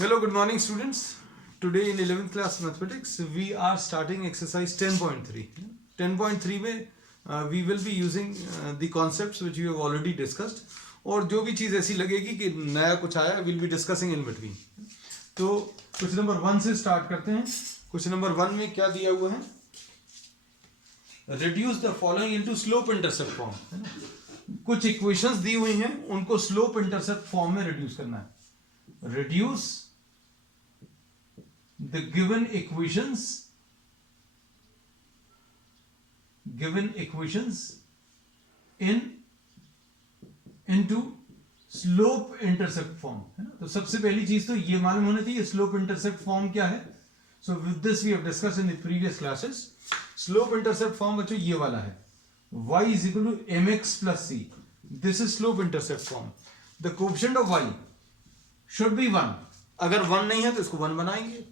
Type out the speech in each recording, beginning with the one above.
Hello, good morning, students. Today in 11th class mathematics, we are starting exercise 10.3. 10.3 में we will be using the concepts which we have already discussed. और जो भी चीज़ ऐसी लगेगी कि नया कुछ आया, we'll be discussing in between. तो कुछ नंबर 1 से स्टार्ट करते हैं. कुछ नंबर 1 में क्या दिया हुआ है? Reduce the following into slope intercept form. है ना? कुछ इक्वेशंस दी हुई हैं, उनको स्लोप इंटरसेप्ट फॉर्म में रिड्यूस करना है. Reduce the given equations into slope intercept form, है ना. तो सबसे पहली चीज तो ये मालूम होनी चाहिए स्लोप इंटरसेप्ट फॉर्म क्या है. So with this we have discussed in the previous classes. Slope intercept form बच्चों ये वाला है, y is equal to mx plus c. this is slope intercept form. the coefficient of y should be 1. अगर 1 नहीं है तो इसको 1 बनाएंगे,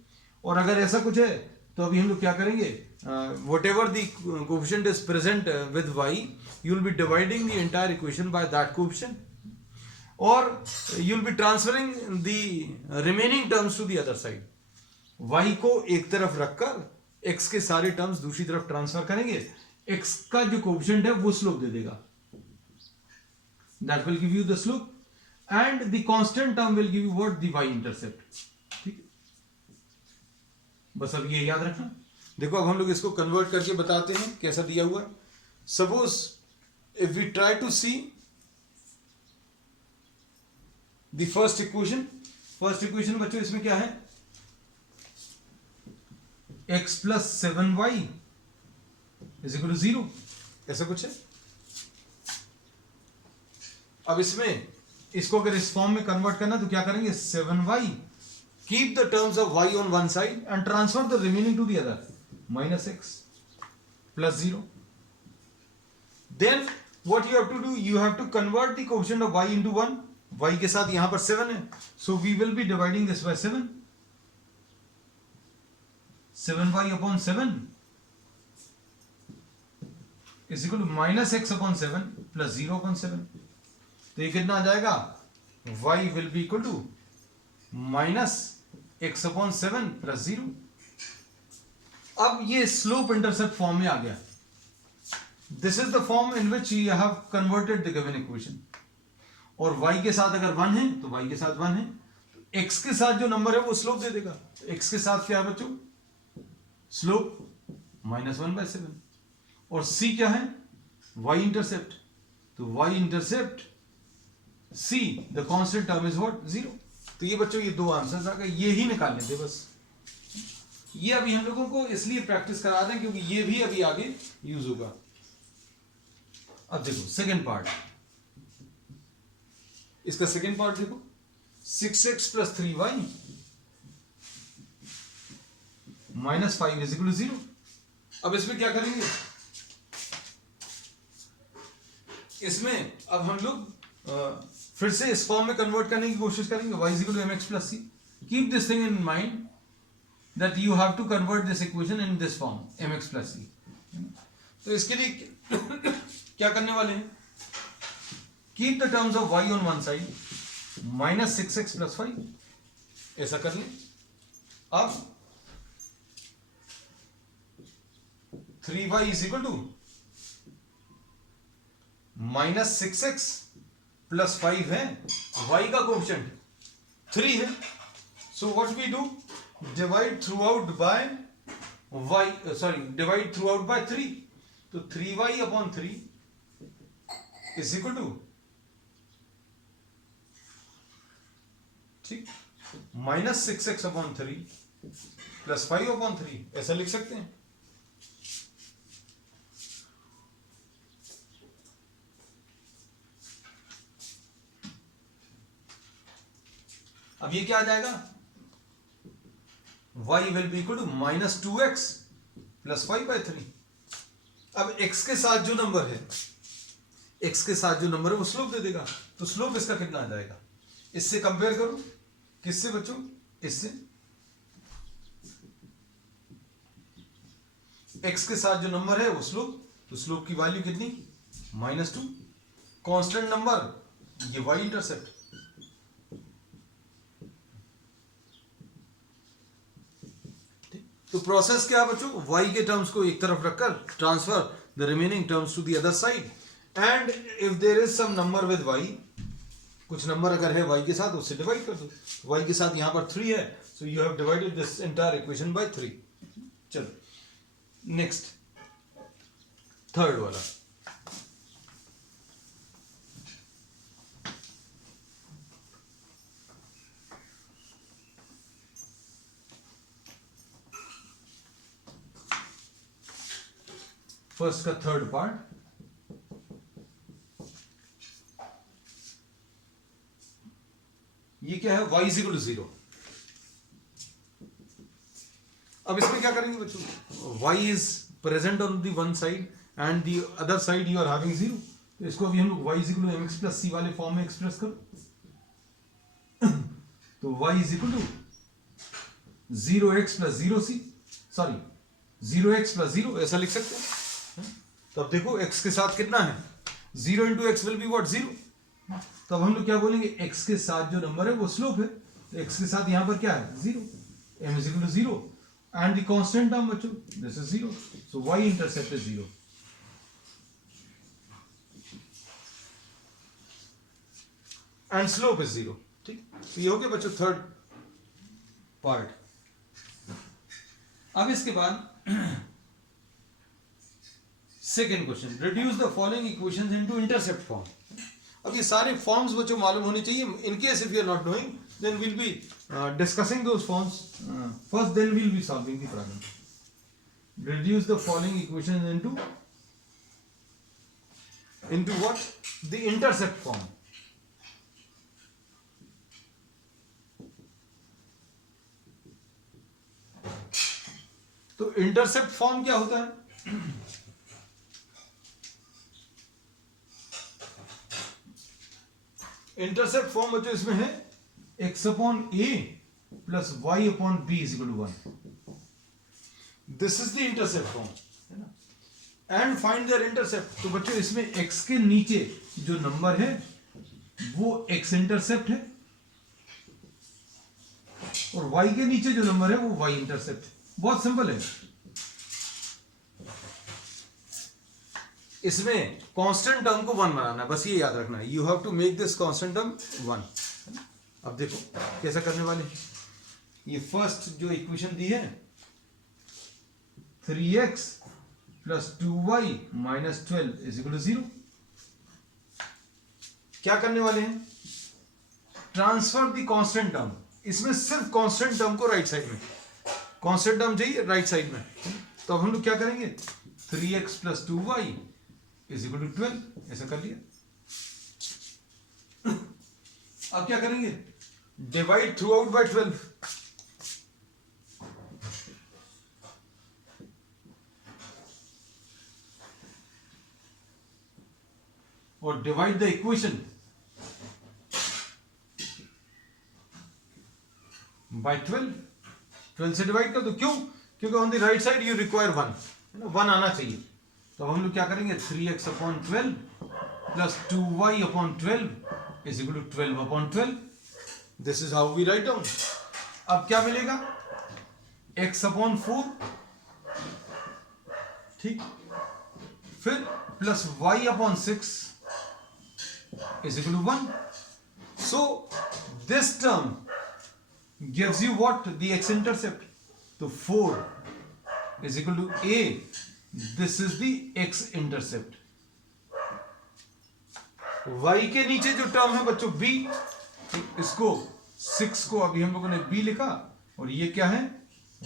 और अगर ऐसा कुछ है तो अभी हम लोग क्या करेंगे, whatever the coefficient is present with y, you will be dividing the entire equation by that coefficient, or you will be transferring the remaining terms to the other side. y को एक तरफ रखकर x के सारे terms दूसरी तरफ transfer करेंगे. x का जो कोएफिशिएंट है वो स्लोप दे देगा, that will give you the slope, and the constant term will give you what, the y intercept. ठीक है, बस अब ये याद रखना. देखो अब हम लोग इसको कन्वर्ट करके बताते हैं कैसा दिया हुआ है. Suppose if we try to see the first equation बच्चों इसमें क्या है, x plus 7y is equal to 0, ऐसा कुछ है. अब इसमें इसको अगर इस फॉर्म में कन्वर्ट करना तो क्या करेंगे, 7y, keep the terms of y on one side and transfer the remaining to the other, minus x plus 0. Then what you have to do, you have to convert the coefficient of y into 1. y के साथ यहां पर 7 है, so we will be dividing this by 7. 7y upon 7 is equal to minus x upon 7 plus 0 upon 7. तो ये कितना आ जाएगा, y will be equal to minus x upon 7 plus 0. अब ये स्लोप इंटरसेप्ट फॉर्म में आ गया. This is the form in which you have converted the given equation. और y के साथ अगर 1 है तो y के साथ 1 है, तो x के साथ जो नंबर है वो स्लोप दे देगा. x के साथ क्या है बच्चों, स्लोप माइनस 1/7. और c क्या है, y इंटरसेप्ट. तो y intercept c, the constant term is what, 0. तो ये बच्चों ये दो आंसर्स आ गए, ये ही निकालने थे बस. ये अभी हम लोगों को इसलिए प्रैक्टिस करा रहे हैं क्योंकि ये भी अभी आगे यूज होगा. अब देखो सेकंड पार्ट, इसका सेकंड पार्ट देखो, 6x plus 3y minus 5 is equal to 0. अब इसमें क्या करेंगे, इसमें अब हम लोग फिर से इस फॉर्म में कन्वर्ट करने की कोशिश करेंगे. y is equal to mx plus c. Keep this thing in mind that you have to convert this equation in this form, mx plus c. तो इसके लिए क्या करने वाले हैं, keep the terms of y on one side, minus 6x plus 5, ऐसा कर लें. अब 3y is equal to minus 6x plus 5 है, y का कोएफिशिएंट 3 है. So what we do, divide throughout by divide throughout by 3. तो 3y upon 3 is equal to, ठीक, minus 6x upon 3 plus 5 upon 3, ऐसा लिख सकते हैं. अब ये क्या आ जाएगा, y will be equal to minus 2x plus 5/3. अब x के साथ जो नंबर है, x के साथ जो नंबर है वो स्लोप दे देगा. तो स्लोप इसका कितना आ जाएगा, इससे कंपेयर करो, किससे बच्चों, इससे. x के साथ जो नंबर है वो स्लोप, तो स्लोप की वैल्यू कितनी, -2. कांस्टेंट नंबर ये y इंटरसेप्ट, तो प्रोसेस क्या है बच्चों, y के टर्म्स को एक तरफ रखकर transfer the remaining terms to the other side, and if there is some number with y, कुछ नंबर अगर है y के साथ उससे डिवाइड कर दो। y के साथ यहाँ पर 3 है, सो you have divided this entire equation by 3। चलो नेक्स्ट थर्ड वाला, फर्स्ट का थर्ड पार्ट, ये क्या है, y इज इक्वल टू 0। अब इसमें क्या करेंगे बच्चों, y is present on the one side and the other side you are having 0, तो इसको अभी हम लोग y is equal to mx plus c वाले फॉर्म में एक्सप्रेस करो। तो y is equal to 0x plus 0c, sorry 0x plus 0 ऐसा लिख सकते हैं। तो अब देखो x के साथ कितना है, 0 into x will be what 0। तो अब हम लोग क्या बोलेंगे, x के साथ जो नंबर है वो स्लोप है, तो x के साथ यहां पर क्या है 0, m is equal to 0 and the constant term बच्चों this is 0, so y intercept is 0। And slope is 0। ठीक, तो ये हो गया बच्चों थर्ड पार्ट। अब इसके बाद second question, reduce the following equations into intercept form. अब ये सारे फॉर्म्स बच्चों मालूम होने चाहिए, in case if you are not knowing then will be discussing those forms first, then will be solving the problem. Reduce the following equations into what, the intercept form. तो intercept form क्या होता है, intercept form बच्चों इसमें है x upon a plus y upon b is equal to 1। This is the intercept form, है ना, and find there intercept. तो बच्चों इसमें x के नीचे जो नंबर है वो x इंटरसेप्ट है, और y के नीचे जो नंबर है वो y इंटरसेप्ट है। बहुत सिंपल है, इसमें कांस्टेंट टर्म को 1 बनाना है, बस ये याद रखना है, you have to make this constant term 1। अब देखो कैसा करने वाले, ये फर्स्ट जो इक्वेशन दी है 3x plus 2y minus 12 is equal to 0, क्या करने वाले हैं, ट्रांसफर द कांस्टेंट टर्म। इसमें सिर्फ कांस्टेंट टर्म को राइट साइड में, कांस्टेंट टर्म चाहिए राइट साइड में, तो अब हम लोग क्या करेंगे, 3x plus 2y is equal to 12, ऐसा कर लिया। अब क्या करेंगे, डिवाइड थ्रू आउट बाय 12, और डिवाइड द इक्वेशन बाय 12 से डिवाइड कर दो। क्यों, क्योंकि on the right side you require 1, है ना, 1 आना चाहिए। तो हम लोग क्या करेंगे, 3x upon 12 plus 2y upon 12 is equal to 12 upon 12। This is how we write down. अब क्या मिलेगा, x अपॉन 4, ठीक, फिर plus y upon 6 is equal to 1। So this term gives you what, the x intercept. तो 4 is equal to a, this is the x intercept। y के नीचे जो term है बच्चों b, इसको 6 को अभी हम लोगों ने b लिखा, और ये क्या है,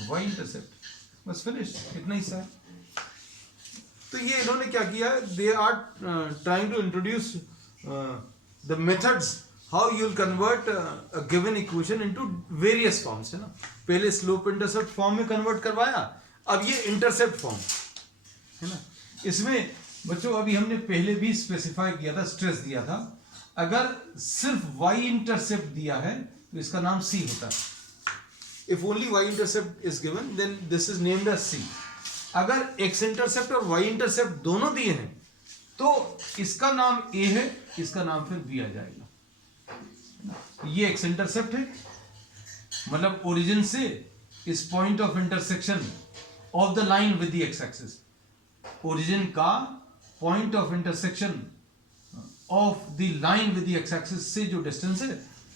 y इंटरसेप्ट। बस फिनिश, इतना ही सा। तो ये इन्होंने क्या किया, they are trying to introduce the methods how you will convert a given equation into various forms, है ना। पहले स्लोप इंटरसेप्ट फॉर्म में कन्वर्ट करवाया, अब ये इंटरसेप्ट फॉर्म, है ना। इसमें बच्चों अभी हमने पहले भी स्पेसिफाई किया था, स्ट्रेस दिया था, अगर सिर्फ y इंटरसेप्ट दिया है तो इसका नाम c होता है। If only y intercept is given then this is named as c। अगर x इंटरसेप्ट और y इंटरसेप्ट दोनों दिए हैं तो इसका नाम a है, इसका नाम फिर b आ जाएगा। ये x इंटरसेप्ट है, मतलब ओरिजिन से is point of intersection of the line with the x axis. Origin का point of intersection of the line with the x axis से जो डिस्टेंस है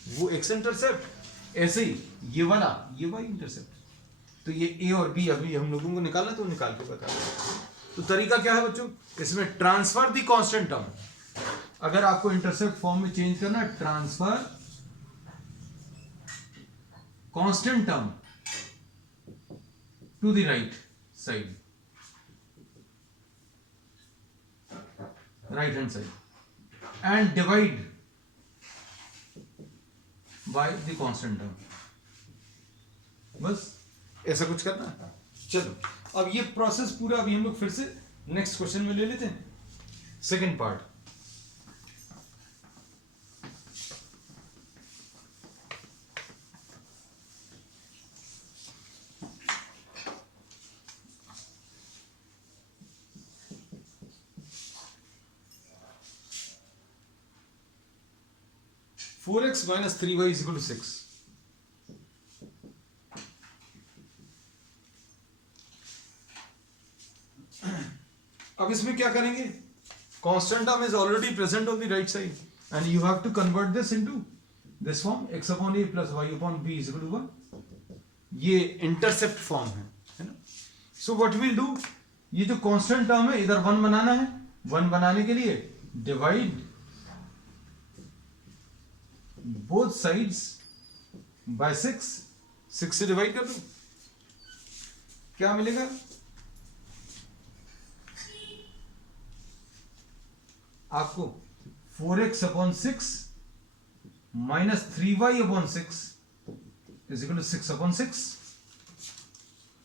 वो एक्स इंटरसेप्ट। ऐसे ही ये वाला ये वाई इंटरसेप्ट। तो ये ए और बी अभी हम लोगों को निकालना, तो निकाल के बता रहे। तो तरीका क्या है बच्चों, इसमें ट्रांसफर द कांस्टेंट टर्म। अगर आपको इंटरसेप्ट फॉर्म में चेंज करना, transfer constant term to the right side, right hand side, and divide by the constant term. बस ऐसा कुछ करना है। चलो अब ये प्रोसेस पूरा अभी हम लोग फिर से नेक्स्ट क्वेश्चन में ले लेते हैं, second part. Four x minus three y is equal to 6। अब इसमें क्या करेंगे, constant term is already present on the right side and you have to convert this into this form, x upon a plus y upon b is equal to 1। ये intercept form है ना। So what will do, ये जो constant term है इधर 1 बनाना है। 1 बनाने के लिए डिवाइड बोथ साइड्स बाय 6। 6 से डिवाइड कर दो, क्या मिलेगा, आपको 4x upon 6 minus 3y upon 6 is equal to 6 upon 6।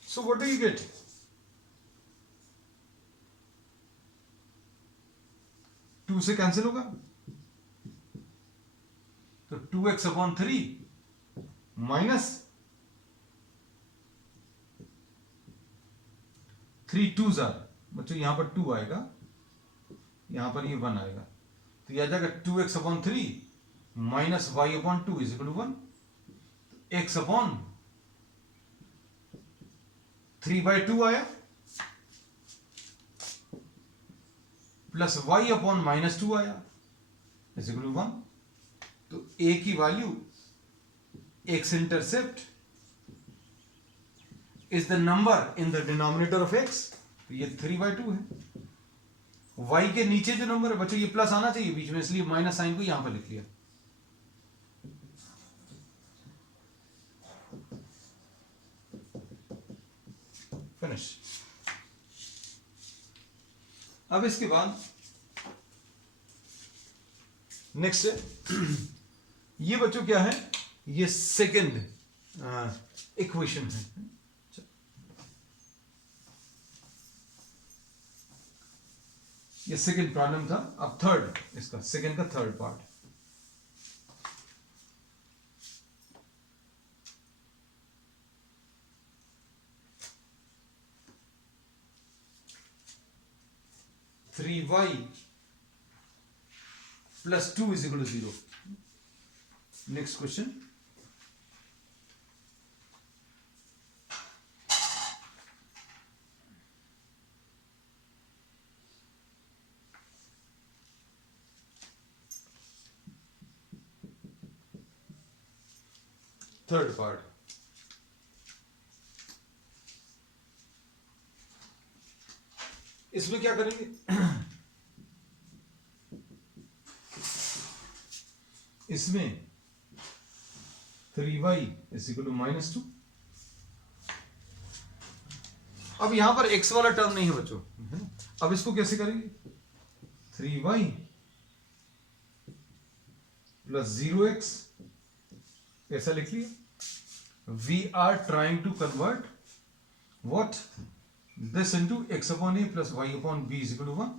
So what do you get, two से कैंसिल होगा, तो 2x अपॉन 3 माइनस 3 2 बच्चों, यहां पर 2 आएगा, यहां पर ये 1 आएगा, तो यह आ जाएगा 2x upon 3 minus y upon 2 is equal to 1। x upon 3/2 आया प्लस y अपॉन -2 आया इज इक्वल टू 1। तो a की value x intercept is the number in the denominator of x, तो ये 3/2 है। y के नीचे जो नंबर है बच्चों, ये प्लस आना चाहिए बीच में, इसलिए माइनस साइन को यहां पर लिख लिया। फिनिश। अब इसके बाद नेक्स्ट ये बच्चों क्या है, ये सेकंड इक्वेशन है। ये सेकंड प्रॉब्लम था, अब थर्ड, इसका सेकंड का third part. Three y plus 2 is equal to 0। Next question, third part. इसमें क्या करेंगे, इसमें 3y इज इक्वल टू -2। अब यहां पर x वाला टर्म नहीं है बच्चों, अब इसको कैसे करेंगे, 3y प्लस 0x ऐसा लिख लिया। We are trying to convert what this into x upon a plus y upon b is equal to 1।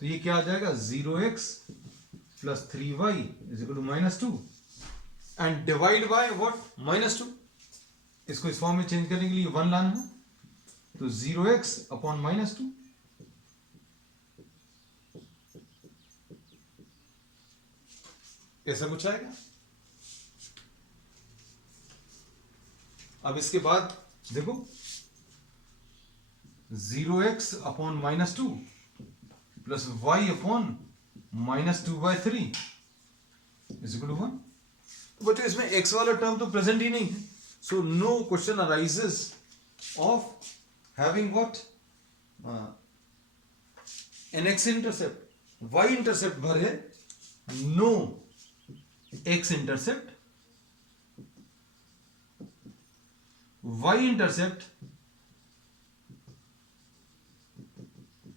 तो ये क्या आ जाएगा, 0x plus 3y is equal to -2 and divide by what, -2। इसको इस फॉर्म में चेंज करने के लिए 1 लाना है, तो 0x अपॉन -2 ऐसा कुछ आएगा। अब इसके बाद देखो 0x upon -2 plus y upon -2/3 is equal to 1। तो बच्चों इसमें x वाला टर्म तो प्रेजेंट ही नहीं है, so no question arises of having what an x intercept. y intercept भर है, no x intercept, y intercept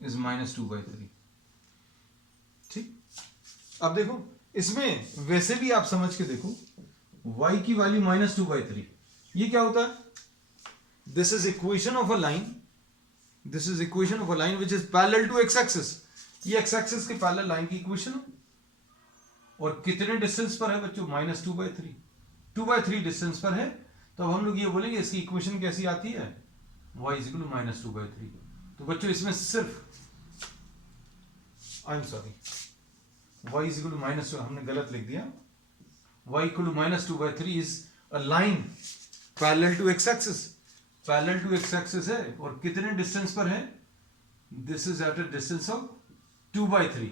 is -2/3। ठीक, अब देखो इसमें वैसे भी आप समझ के देखो, y की वैल्यू -2/3, ये क्या होता है? This is equation of a line, this is equation of a line which is parallel to x axis. ये x एक्सिस के पैरेलल लाइन की इक्वेशन है, और कितने डिस्टेंस पर है बच्चों? -2/3, 2/3 डिस्टेंस पर है। तो अब हम लोग ये बोलेंगे इसकी इक्वेशन कैसी आती है? y is equal to -2/3। तो बच्चों इसमें सिर्फ, I am sorry, y is equal to -2, हमने गलत लिख दिया। y equal to -2/3 is a line parallel to x axis, parallel to x axis है, और कितने डिस्टेंस पर है? This is at a distance of 2/3।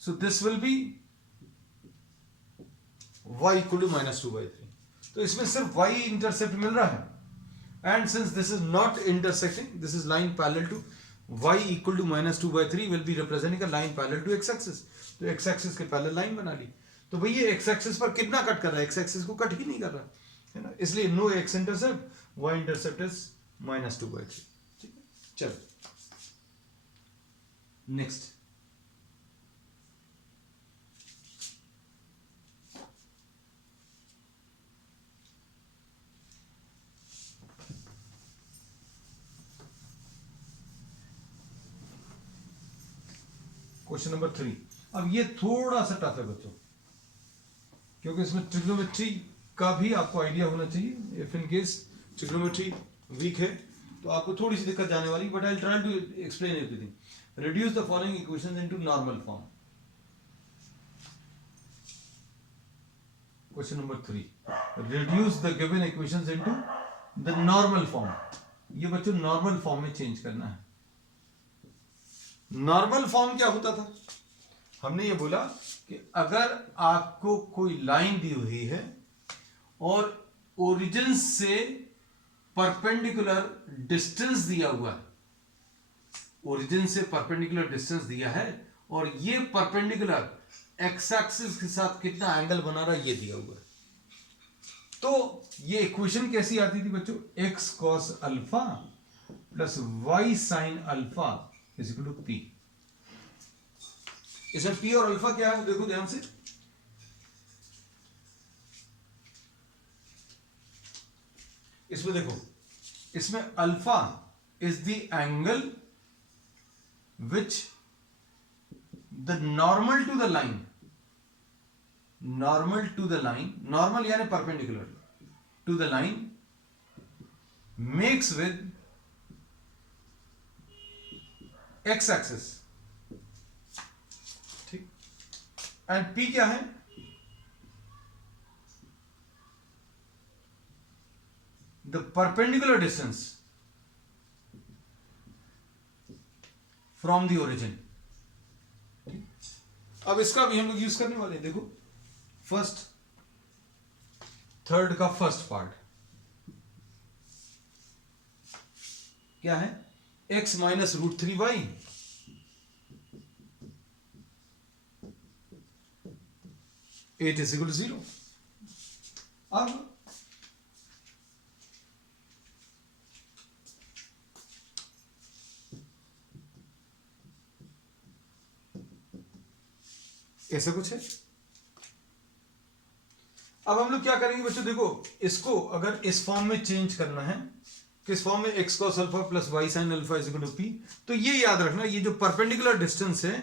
So this will be y equal to -2/3। तो इसमें सिर्फ y इंटरसेप्ट मिल रहा है, and since this is not intersecting, this is line parallel to y equal to -2/3 will be representing a line parallel to x axis। तो x axis के parallel line बना ली। तो भाई ये x axis पर कितना कट कर रहा है? x axis को कट ही नहीं कर रहा है ना, इसलिए no x intercept, y intercept is -2/3। ठीक है, चलो नेक्स्ट। Question number 3। अब ये थोड़ा सा टफ है बच्चों, क्योंकि इसमें ट्रिग्नोमेट्री का भी आपको आइडिया होना चाहिए। If in case trigonometry weak है तो आपको थोड़ी सी दिक्कत जाने वाली, but I try to explain everything. Reduce the following equations into normal form. Question number 3, reduce the given equations into the normal form. ये बच्चों नॉर्मल फॉर्म में चेंज करना है। नॉर्मल फॉर्म क्या होता था? हमने ये बोला कि अगर आपको कोई लाइन दी हुई है और ओरिजिन से परपेंडिकुलर डिस्टेंस दिया हुआ है, ओरिजिन से परपेंडिकुलर डिस्टेंस दिया है, और ये परपेंडिकुलर एक्स एक्सिस के साथ कितना एंगल बना रहा है ये दिया हुआ है। तो ये इक्वेशन कैसी आती थी बच्चों? x cos alpha plus y sin alpha is equal to p। इसमें p और अल्फा क्या है देखो ध्यान से। इसमें देखो, इसमें alpha is the angle which the normal to the line, normal to the line, normal यानी perpendicular to the line makes with x axis. ठीक, एंड p क्या है? The perpendicular distance from the origin. अब इसका भी हम लोग use करने वाले हैं। देखो फर्स्ट, थर्ड का फर्स्ट पार्ट क्या है? x minus √3y eight is equal to 0। अब ऐसा कुछ है। अब हम लोग क्या करेंगे बच्चों? देखो इसको अगर इस फॉर्म में चेंज करना है, किस फॉर्म में? x cos alpha plus y sin alpha is equal to p। तो ये याद रखना, ये जो परपेंडिकुलर डिस्टेंस है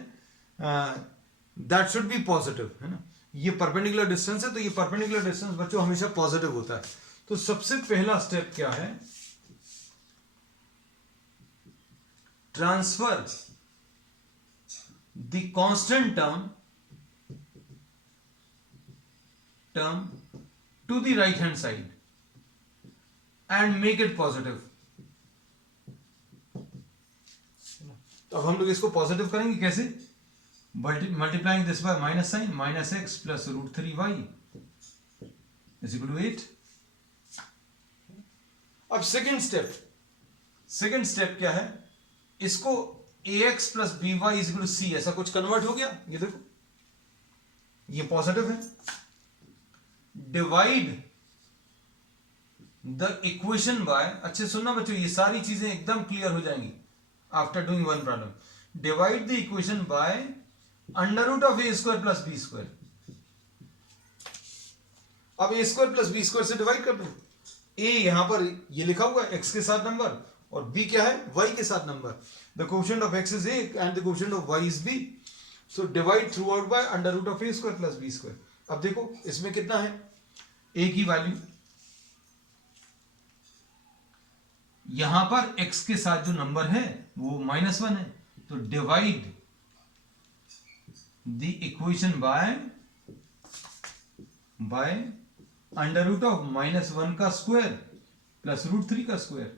दैट शुड बी पॉजिटिव, है ना। ये परपेंडिकुलर डिस्टेंस है, तो ये परपेंडिकुलर डिस्टेंस बच्चों हमेशा पॉजिटिव होता है। तो सबसे पहला स्टेप क्या है? Transfer the constant term term to the right hand side and make it positive. तो अब हम लोग इसको पॉजिटिव करेंगे कैसे? Multiplying this by minus sign, minus x plus root 3y is equal to 8. अब सेकेंड स्टेप क्या है? इसको ax plus by is equal to c ऐसा कुछ कन्वर्ट हो गया. ये देखो ये पॉजिटिव है. डिवाइड द इक्वेशन बाय, अच्छे सुनना बच्चों, ये सारी चीजें एकदम क्लियर हो जाएंगी after doing one problem. Divide the equation by under root of a square plus b square. अब a square plus b square से डिवाइड कर दो. ए यहां पर ये लिखा हुआ है x के साथ नंबर, और b क्या है? y के साथ number. The coefficient of x is a and the coefficient of y is b. So divide throughout by under root of a square plus b square. अब देखो इसमें कितना है? a की वैल्यू यहां पर x के साथ जो नंबर है वो -1 है. तो divide the equation by under root of -1 का स्क्वायर प्लस रूट 3 का स्क्वायर.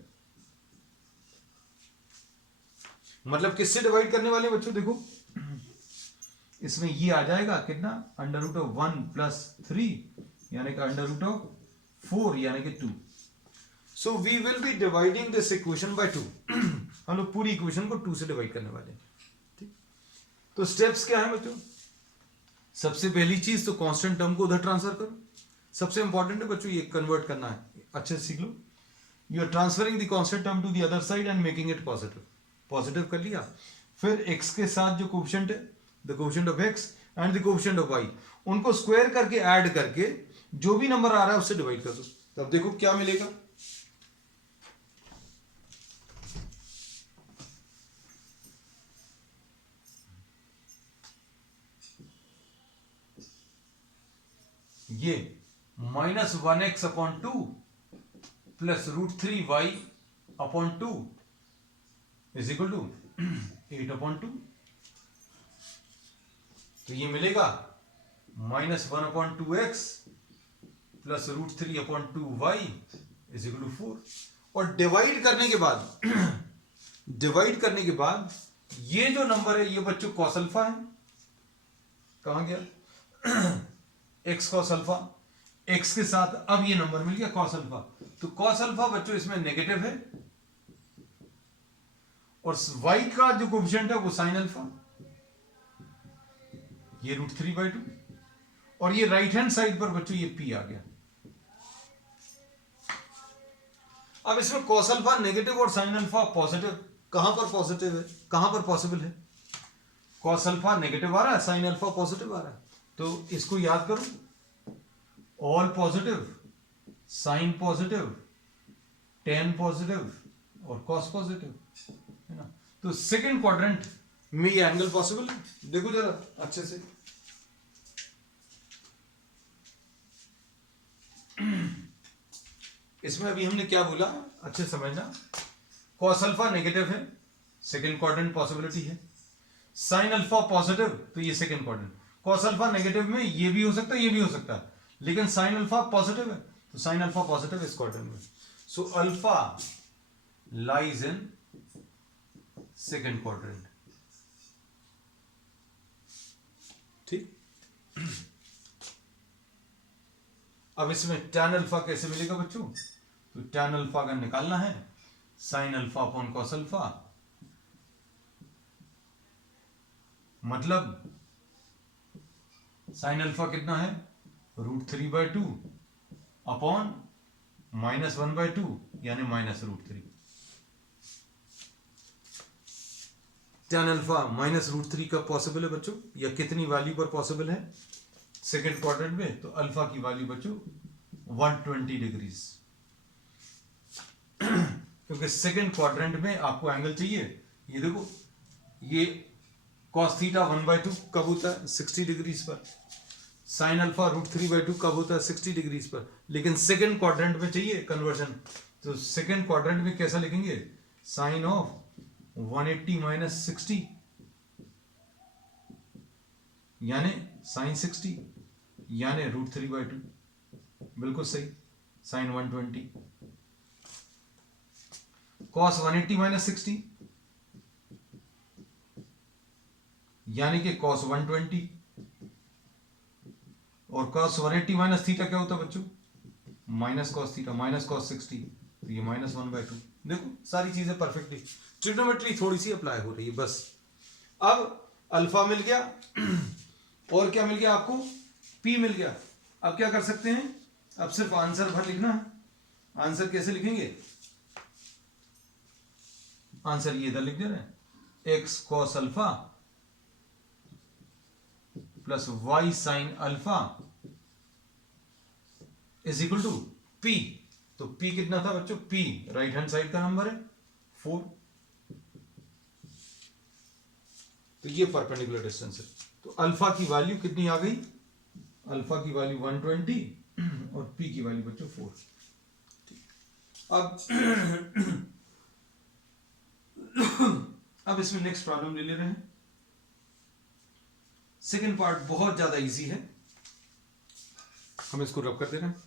मतलब किससे डिवाइड करने वाले बच्चों? देखो इसमें ये आ जाएगा कितना? अंडर रूट ऑफ 1 प्लस 3 यानी कि अंडर रूट ऑफ 4 यानी कि 2. So we will be dividing this equation by 2. हम लोग पूरी इक्वेशन को 2 से डिवाइड करने वाले हैं. ठीक, तो स्टेप्स क्या है बच्चों? सबसे पहली चीज तो कांस्टेंट टर्म को उधर ट्रांसफर करो. सबसे इंपॉर्टेंट है बच्चों, ये कन्वर्ट करना है, अच्छे से सीख लो. You are transferring the constant term to the other side and making it positive. Positive कर लिया. फिर x के साथ जो कोएफिशिएंट है, the coefficient of x and the coefficient of y, उनको स्क्वायर करके ऐड करके जो भी नंबर आ रहा है उससे डिवाइड कर दो. तब देखो क्या मिलेगा. ये -1x upon 2 plus root 3y upon 2 is equal to 8 upon 2. तो ये मिलेगा -1 upon 2x plus root 3 upon 2y is equal to 4. और डिवाइड करने के बाद ये जो नंबर है ये बच्चों कॉस अल्फा है. कहां गया? x cos alpha. x के साथ अब ये नंबर मिल गया कॉस अल्फा. तो कॉस अल्फा बच्चों इसमें नेगेटिव है, और y का जो कोएफिशिएंट है वो साइन अल्फा, ये रूट 3/2. और ये राइट हैंड साइड पर बच्चों ये p आ गया. अब इसमें कॉस अल्फा नेगेटिव और साइन अल्फा पॉजिटिव. कहां पर पॉजिटिव है, कहां पर पॉसिबल है? कॉस अल्फा नेगेटिव आ रहा है, साइन अल्फा पॉजिटिव आ रहा है. तो इसको याद करो, all positive, sine positive, tan positive और कॉस पॉजिटिव, है ना. तो सेकेंड क्वाड्रेंट में ये एंगल पॉसिबल है. देखो जरा अच्छे से. इसमें अभी हमने क्या बोला, अच्छे समझना. कॉस अल्फा नेगेटिव है, सेकेंड क्वाड्रेंट पॉसिबिलिटी है. साइन अल्फा पॉजिटिव, तो ये second quadrant. Cos alpha negative में ये भी हो सकता है, ये भी हो सकता है, लेकिन साइन अल्फा पॉजिटिव है, तो साइन अल्फा पॉजिटिव इस क्वाड्रेंट में. So alpha lies in second quadrant. ठीक. अब इसमें tan अल्फा कैसे मिलेगा बच्चों? तो tan अल्फा का निकालना है, sine alpha upon cos alpha, मतलब साइन अल्फा कितना है? रूट 3/2 अपॉन -1/2 यानी -√3. tan अल्फा -√3 का पॉसिबल है बच्चों, या कितनी वैल्यू पर पॉसिबल है सेकेंड क्वाड्रेंट में? तो अल्फा की वैल्यू बच्चों 120 डिग्रीज. क्योंकि सेकेंड क्वाड्रेंट में आपको एंगल चाहिए. ये देखो, ये cos थीटा 1/2 कब होता है? 60 डिग्रीज पर. साइन अल्फा रूट 3/2 कब होता है? 60 डिग्रीज पर. लेकिन सेकेंड क्वाड्रेंट में चाहिए कन्वर्जन, तो सेकेंड क्वाड्रेंट में कैसा लिखेंगे? साइन ऑफ 180 - 60 यानी साइन 60, यानी √3/2, बिल्कुल सही। साइन 120 cos 180 माइनस 60 यानी कि cos 120, और cos 180 माइनस थीटा क्या होता है बच्चों? Minus cos theta, minus cos 60, तो ये -1/2। देखो सारी चीजें परफेक्टली, ट्रिग्नोमेट्री थोड़ी सी अप्लाई हो रही है बस। अब अल्फा मिल गया और क्या मिल गया आपको? पी मिल गया। अब क्या कर सकते हैं? अब सिर्फ आंसर भर लिखना है। आंसर कैसे लिखेंगे? आंसर ये इधर लिख दे रहे हैं, x cos alpha plus y sin alpha is equal to p। तो p कितना था बच्चों? p राइट हैंड साइड का नंबर है 4, तो ये परपेंडिकुलर डिस्टेंस है। तो अल्फा की वैल्यू कितनी आ गई? अल्फा की वैल्यू 120 और p की वैल्यू बच्चों 4। अब इसमें नेक्स्ट प्रॉब्लम ले रहे हैं। सेकेंड पार्ट बहुत ज्यादा इजी है, हम इसको रब कर दे रहे हैं।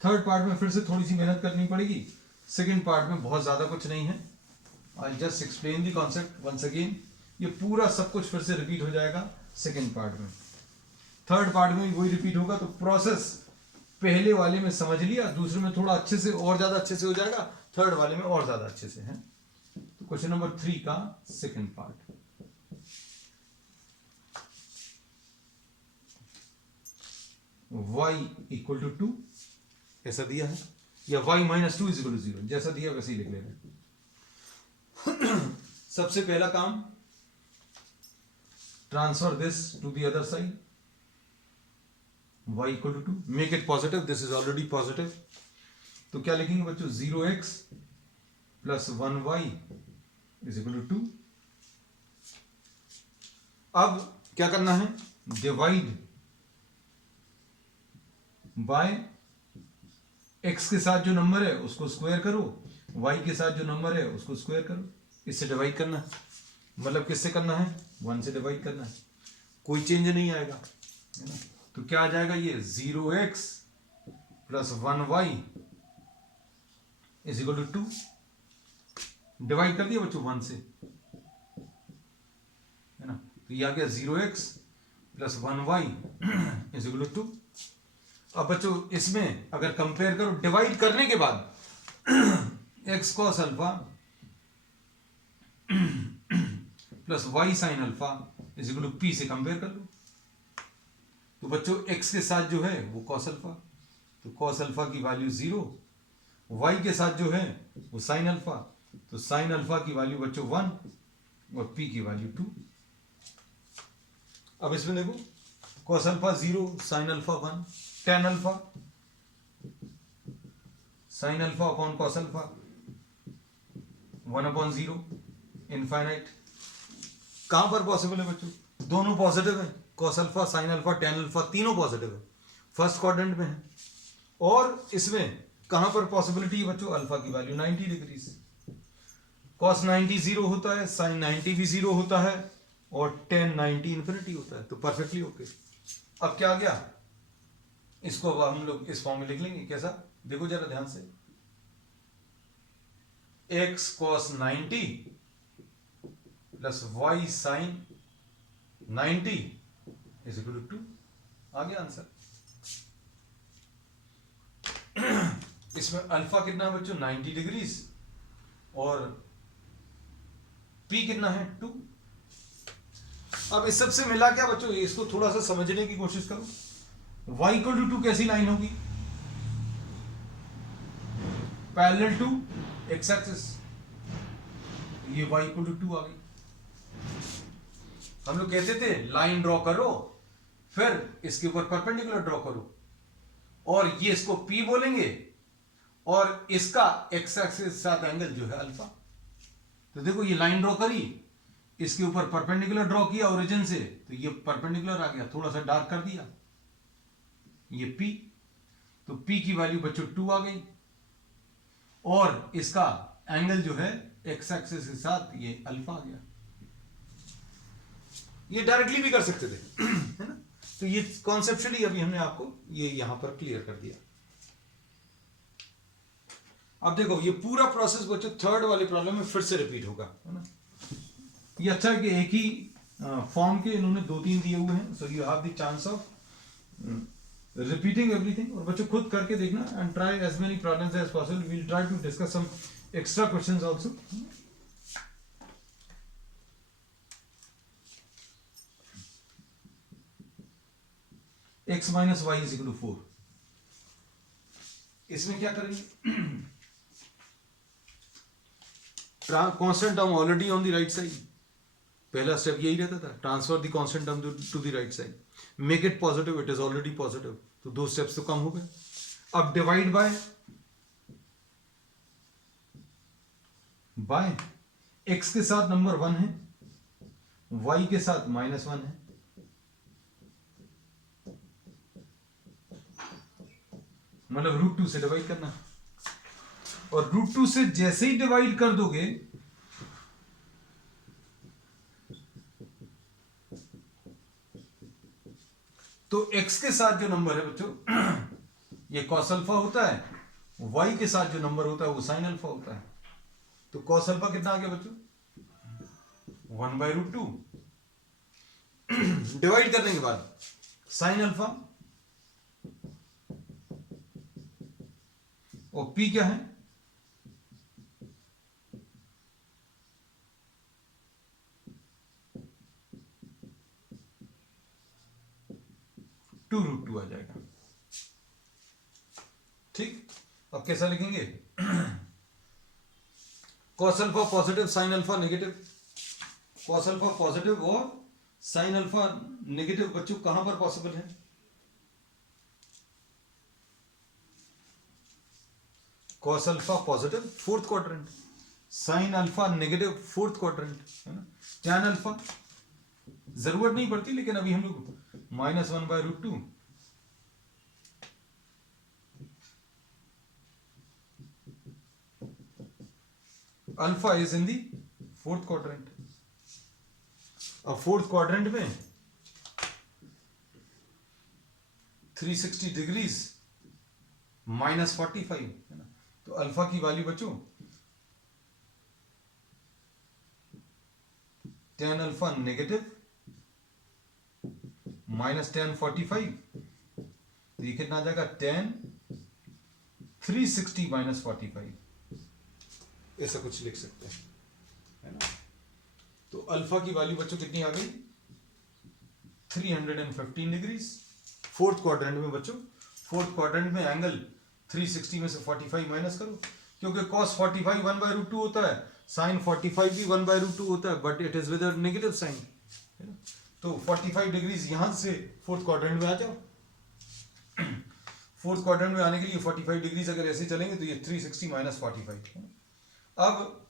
थर्ड पार्ट में फिर से थोड़ी सी मेहनत करनी पड़ेगी। सेकेंड पार्ट में बहुत ज्यादा कुछ नहीं है। I just explain the concept once again. ये पूरा सब कुछ फिर से रिपीट हो जाएगा सेकेंड पार्ट में। थर्ड पार्ट में वही रिपीट होगा, तो प्रोसेस पहले वाले में समझ लिया, दूसरे में थोड़ा अच्छे से और ज्यादा अच्छे से हो जाएगा, थर्ड वाले में और ज्यादा अच्छे से है। तो क्वेश्चन नंबर 3 का second part, y equal to 2 ऐसा दिया है, या y minus 2 is equal to 0, जैसा दिया वैसे ही लिख ले रहे हैं। सबसे पहला काम, transfer this to the other side, y equal to 2, make it positive, this is already positive. तो क्या लिखेंगे बच्चों? 0x plus 1y is equal to 2। अब क्या करना है? डिवाइड बाय x के साथ जो नंबर है उसको स्क्वायर करो, y के साथ जो नंबर है उसको स्क्वायर करो। इससे डिवाइड करना है, मतलब किससे करना है? 1 से डिवाइड करना है, कोई चेंज नहीं आएगा, है ना। तो क्या आ जाएगा? ये 0x plus 1y is equal to 2। Divide कर दिया बच्चों 1 से, है ना। तो ये आ गया 0x plus 1y is equal to 2। अब बच्चों इसमें अगर कंपेयर करो डिवाइड करने के बाद, x cos alpha plus y sin alpha is equal to p से कंपेयर कर लो। तो बच्चों x के साथ जो है वो cos अल्फा, तो cos अल्फा की वैल्यू 0, y के साथ जो है वो sin अल्फा, तो sin अल्फा की वैल्यू बच्चों 1 और p की वैल्यू 2। अब इसमें देखो, cos alpha 0, sin alpha 1, tan alpha sin alpha upon cos alpha 1/0 infinite. कहां पर पॉसिबल है बच्चों? दोनों पॉजिटिव है, cos alpha sin alpha tan alpha तीनों पॉजिटिव है, फर्स्ट क्वाड्रेंट में है। और इसमें कहां पर पॉसिबिलिटी है बच्चों? अल्फा की वैल्यू 90 डिग्री, cos 90 0 होता है, sin 90 भी 0 होता है, और tan 90 इंफिनिटी होता है। तो परफेक्टली ओके। अब क्या आ गया? इसको अब हम लोग इस फॉर्म में लिख लेंगे। कैसा? देखो जरा ध्यान से, x cos 90 plus y sin 90 is equal to 2। आ गया आंसर। इसमें अल्फा कितना है बच्चों? 90 डिग्रीज, और p कितना है? 2। अब इस सबसे मिला क्या बच्चों? इसको थोड़ा सा समझने की कोशिश करो। y इक्वल टू 2 कैसी लाइन होगी? पैरेलल टू एक्स एक्सिस, ये y इक्वल टू 2 आ गई। हम लोग कहते थे लाइन ड्रॉ करो, फिर इसके ऊपर परपेंडिकुलर ड्रॉ करो, और ये इसको p बोलेंगे, और इसका एक्स एक्सिस के साथ एंगल जो है अल्फा। तो देखो ये लाइन ड्रॉ करी, इसके ऊपर परपेंडिकुलर ड्रॉ किया ओरिजिन से, तो ये परपेंडिकुलर आ गया, थोड़ा सा डार्क कर दिया, ये p। तो p की वैल्यू बच्चों 2 आ गई, और इसका एंगल जो है एक्स एक्सिस के साथ ये अल्फा आ गया। ये डायरेक्टली भी कर सकते थे, है ना। तो ये कॉन्सेप्चुअली अभी हमने आपको ये यहां पर क्लियर कर दिया। अब देखो ये पूरा प्रोसेस बच्चों थर्ड वाले प्रॉब्लम में फिर से रिपीट होगा, है ना। ये अच्छा है कि एक ही फॉर्म के इन्होंने 2-3 दिए हुए हैं, so you have the chance of repeating everything. और बच्चों खुद करके देखना and try as many problems as possible. We will try to discuss some extra questions also. x minus y is equal to 4। इसमें क्या करेंगे? Constant term already on the right side, पहला step यही रहता था, transfer the constant term to the right side, make it positive, it is already positive, तो 2 steps तो कम हो गए। अब डिवाइड बाय x के साथ नंबर 1 है, y के साथ -1 है, मतलब √2 से डिवाइड करना। और √2 से जैसे ही डिवाइड कर दोगे तो x के साथ जो नंबर है बच्चों ये cos अल्फा होता है, y के साथ जो नंबर होता है वो sin अल्फा होता है। तो cos अल्फा कितना आ गया बच्चों? 1/√2 डिवाइड करने के बाद sin अल्फा और p क्या है? √2 आ जाएगा। ठीक, अब कैसा लिखेंगे? cos alpha positive, sin alpha negative. cos alpha positive और sin अल्फा नेगेटिव बच्चों कहां पर पॉसिबल है? cos alpha positive 4th quadrant, sin alpha negative 4th quadrant, है ना। tan अल्फा जरूरत नहीं पड़ती, लेकिन अभी हम लोग -1/√2 alpha is in the 4th quadrant. अब 4th क्वाड्रेंट में 360 डिग्रीज -45 है ना। तो अल्फा की वैल्यू बच्चों tan अल्फा नेगेटिव -tan 45, तो ये कितना आ जाएगा? tan 360 -45, ऐसा कुछ लिख सकते हैं, है ना। तो अल्फा की वैल्यू बच्चों कितनी आ गई? 315 डिग्रीज। 4th क्वाड्रेंट में बच्चों, 4th क्वाड्रेंट में एंगल 360 में से 45 माइनस करो, क्योंकि cos 45 1/√2 होता है, sin 45 भी 1/√2 होता है, but it is with a negative sign, है ना। तो 45 डिग्रीज यहां से 4th क्वाड्रेंट में आ जाओ। 4th क्वाड्रेंट में आने के लिए 45 डिग्रीज अगर ऐसे चलेंगे तो ये 360 -45। अब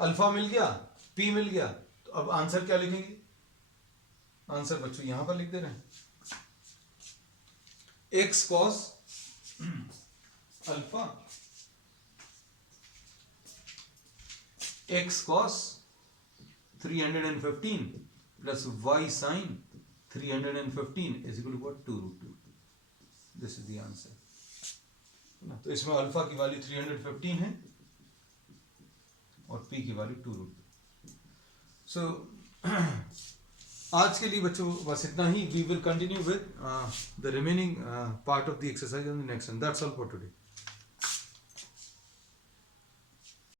अल्फा मिल गया, पी मिल गया, तो अब आंसर क्या लिखेंगे? आंसर बच्चों यहां पर लिख दे रहे हैं, x cos alpha x cos 315 plus y sin 315 is equal to what? 2√2. This is the answer. तो इसमें अल्फा की वैल्यू 315 है और p की वैल्यू 2√2। सो आज के लिए बच्चों बस इतना ही। We will continue with the remaining part of the exercise on the next, and that's all for today.